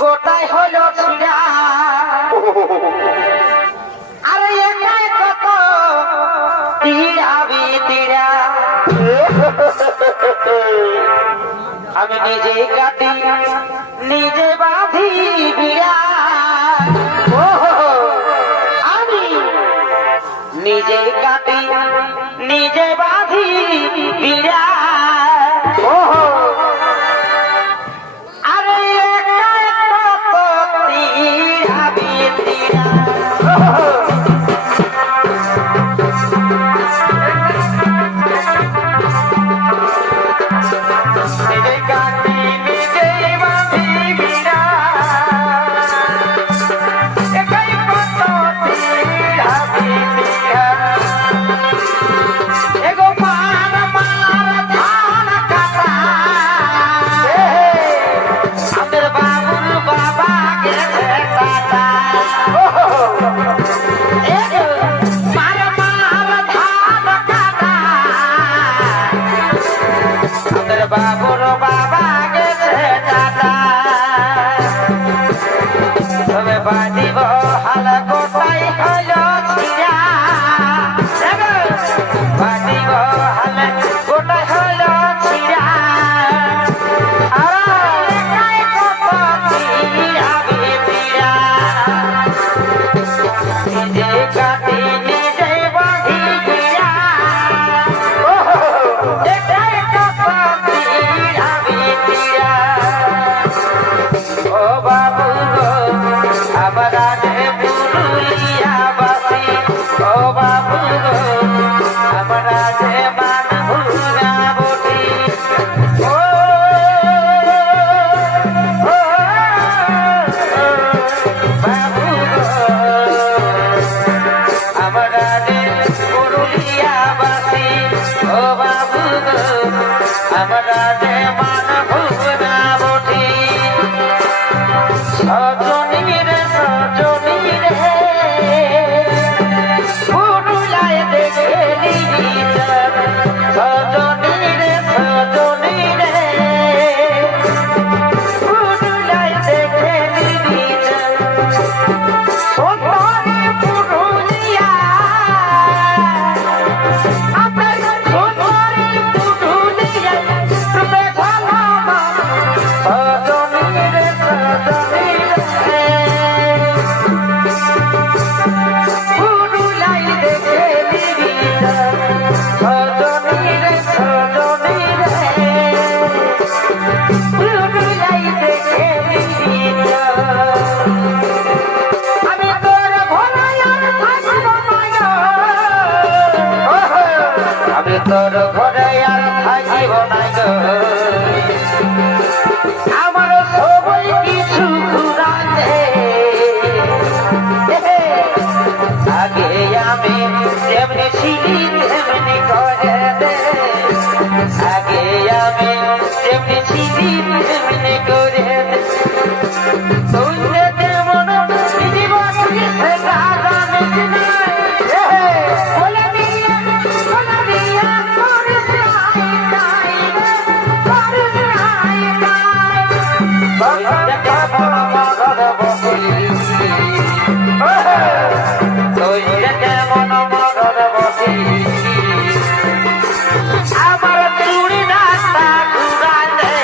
গোটাই হলো ছিড়া আরে একাই কত তীরাবি তীরা আমি নিজে কাটি নিজে বাঁধি বিড়া আমি নিজে কাটি নিজে বাঁধি বিড়া আরে একাই কত তীরাবি তীরা বাবুর বাবা গেছে দাদা তবে বাঁধিব হাল কোথায় হল ছিড়া বাঁধিব হাল কোথায় হল ছিড়া নিজে কাটি নিজে বাঁধি ছিড়া আমরা যে মান ভুনা বটি সজনী রে পুরুলায় দেখে সজনী রে পুরুলায় দেখে তোর ঘরে আর থাকিব নাই গো আমার সবই কিছু ঘুরালে আগে আমি যেমনি ছিলি তেমনি করে দে আগে আমি যেমনি ছিলি তেমনি করে দে তুই যেমন জীবন সেটা জানিস না আমার চুড়ি রাস্তা ঘুরালে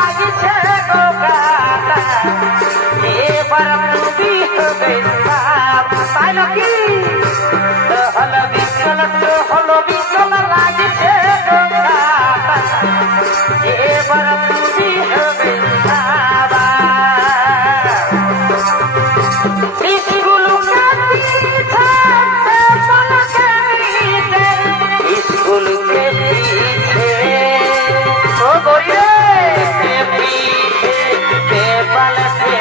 লাগিছে গো কাটা এবার তুমি হবে তাই নাকি হলো বিকল লাগিছে গো কাটা এবার তুমি হবে स्कूल के पीछे ओ गोरिये के पीछे टेबल पे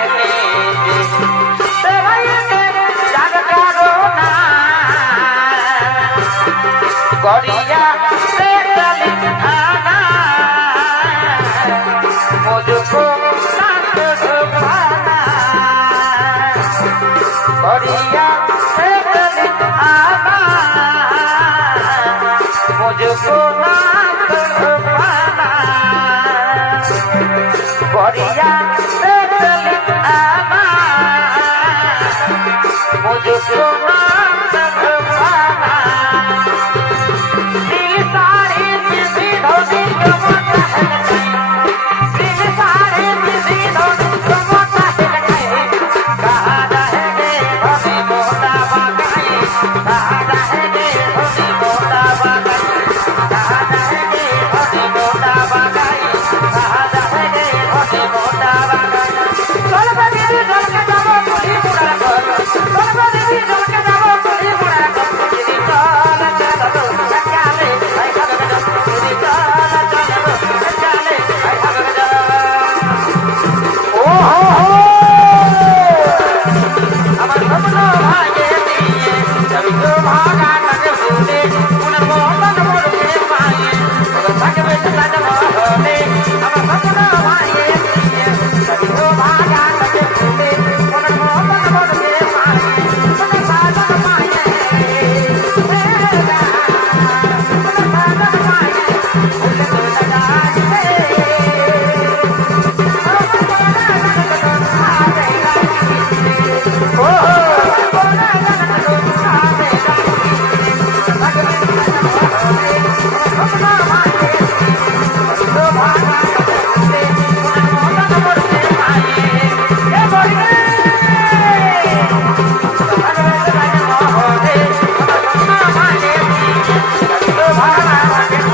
जागता रोना गोरिया से चली आना मुझको साथ पाना गोरिया से चली आना मुझको ना पाना गोरिया से चली आना मुझको ना पाना दिल सारी किसी धोनी कमाता है दिल सारी किसी धोनी कमाता है कहाँ रहेंगे धोनी मोटा बागाई कहाँ रहेंगे धोनी मोटा बागाई कहाँ रहेंगे धोनी मोटा बागाई कहाँ रहेंगे धोनी मोटा बागाई चल बदी चल के जाओ पुरी मुड़ा कर चल बदी चल के जाओ पुरी मुड़ा कर तेरी चल चल चले भाई भाग जा तेरी चल चल चले भाई भाग जा ओ हो আমার স্বপ্ন ভাগে দিয়ে সবই তো ভাগা কাটে ভুলে মনের মতন মরকে পায়ে ওদের থাকবে সাজ মহলে আমার স্বপ্ন ভাগে দিয়ে সবই তো ভাগা কাটে ভুলে মনের মতন মরকে পায়ে ওদের সাজ পায়ে ওদের সাজ পায়ে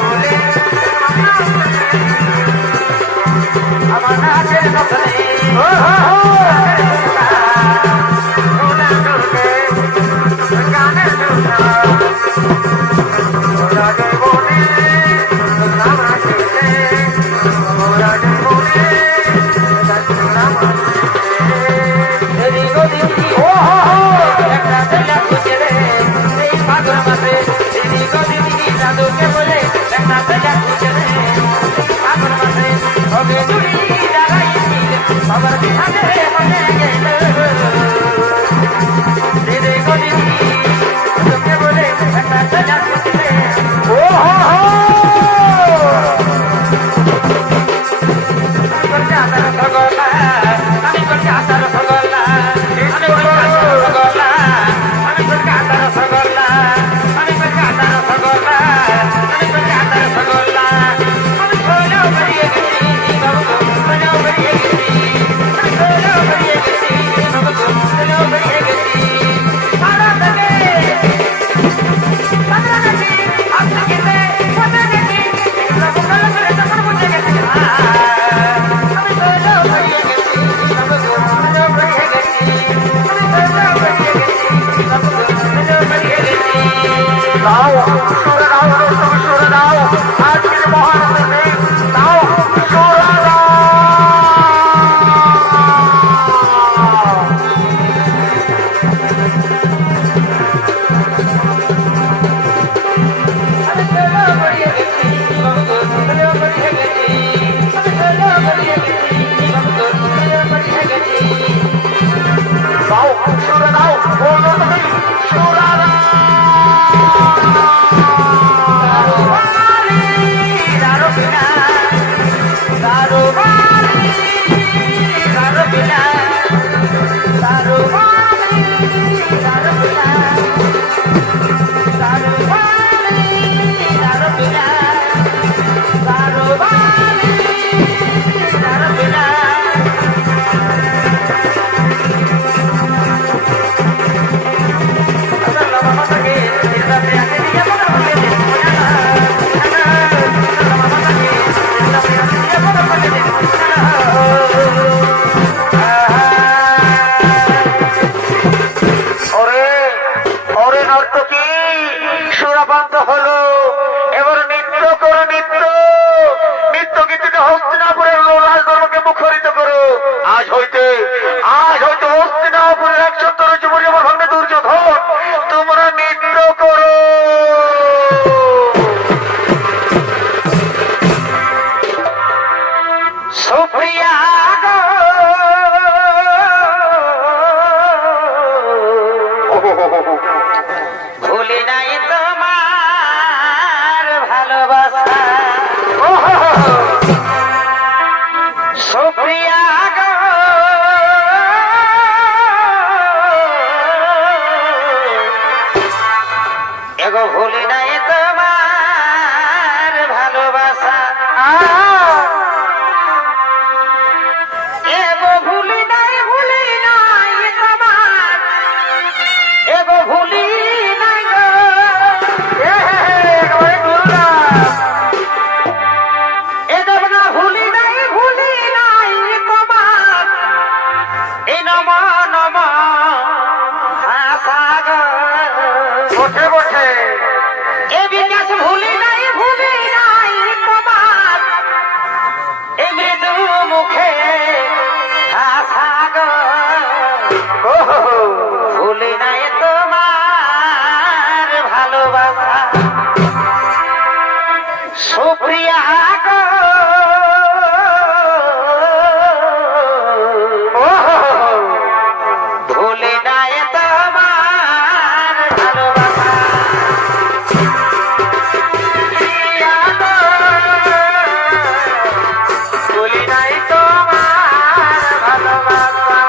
ভুলে তো যাচ্ছে আমি হস্তিনাপুরের 117 যুবক আমার ভাগ্নে দুর্যোধন তোমরা নৃত্য করো। সুপ্রিয়া ভুলি নাই তোমার ভালোবাসা সুপ্রিয়া এগো ভুলি নাই তোমার ভালোবাসা এগো ভুলি নাই তোমার এগো ভুলি নাই গো এগো না ভুলি নাই তোমার এই নম নম হাসা গো বসে বসে এ বিকাশ ভুলি নাই তোমার এই মৃদু মুখে হাসা গো ভুলি নাই তোমার ভালোবাসা সুপ্রিয়া গো ভুলি নাই তোমার ভালোবাসা ভুলি নাই তোমার ভালোবাসা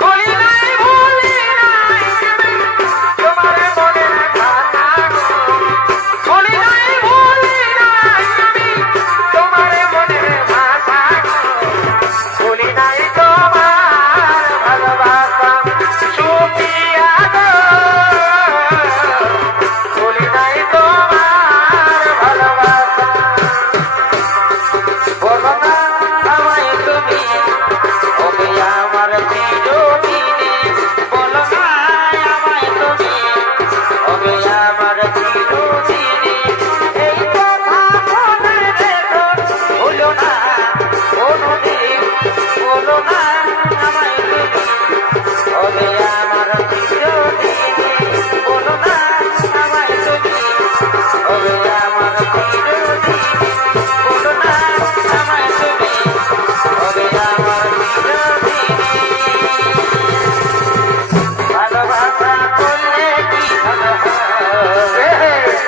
ভুলি নাই তোমার মনের কথা ভুলি নাই তোমার মনের ভাষা ভুলি নাই তোমার ভালোবাসা সুপ্রিয়া গো ভুলি নাই তোমার ভালোবাসা বলো না আমায় তুমি ওকে আমার চিরদিনে বলো না আমায় তুমি ওকে আমার চিরদিনে এই কথা মনে রেখো ভুলো না কোনোদিন বলো না আমায় তুমি ওকে আমার চিরদিনে বলো না আমায় তুমি ওকে আমার চিরদিনে বলো না আমায় তুমি ওকে আমার চিরদিনে ভালোবাসা করলে কি ভালো হয়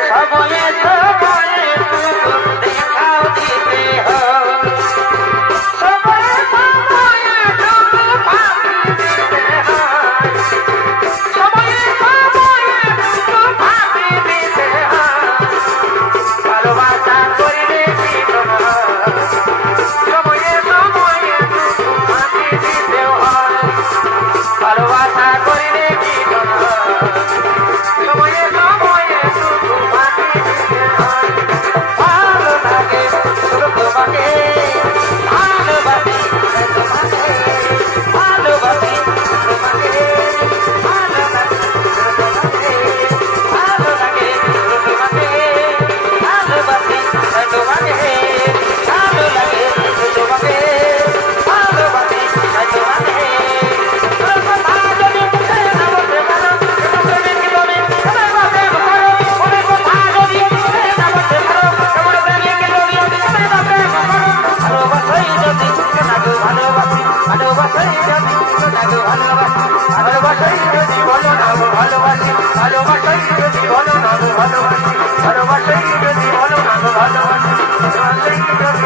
সময়ে সময়ে তুমি দেখাও দিতে হয় সময়ে সময়ে তুমি ফাঁকি দিতে হয় সময়ে সময়ে তুমি ফাঁকি দিতে হয় ভালোবাসা করলে কি ভালো হয় সময়ে সময়ে তুমি ফাঁকি দিতে হয় ভালোবাসা করলে কি ভালো হয় সময়ে সময়ে শুধু ফাঁকি দিতে হয় ভালো লাগে শুধু তোমাকে ভালোবাসি তোমাকে ভালোবাসি তোমাকে ভালো লাগে তোমাকে ভালো লাগে তোমাকে ভালোবাসি তোমাকে ভালো লাগে তোমাকে ভালোবাসি তোমাকে ভালোবাসাই যদি বলো না ভালোবাসি ভালোবাসাই যদি বলো না ভালোবাসি ভালোবাসাই যদি বলো না ভালোবাসি ভালোবাসাই যদি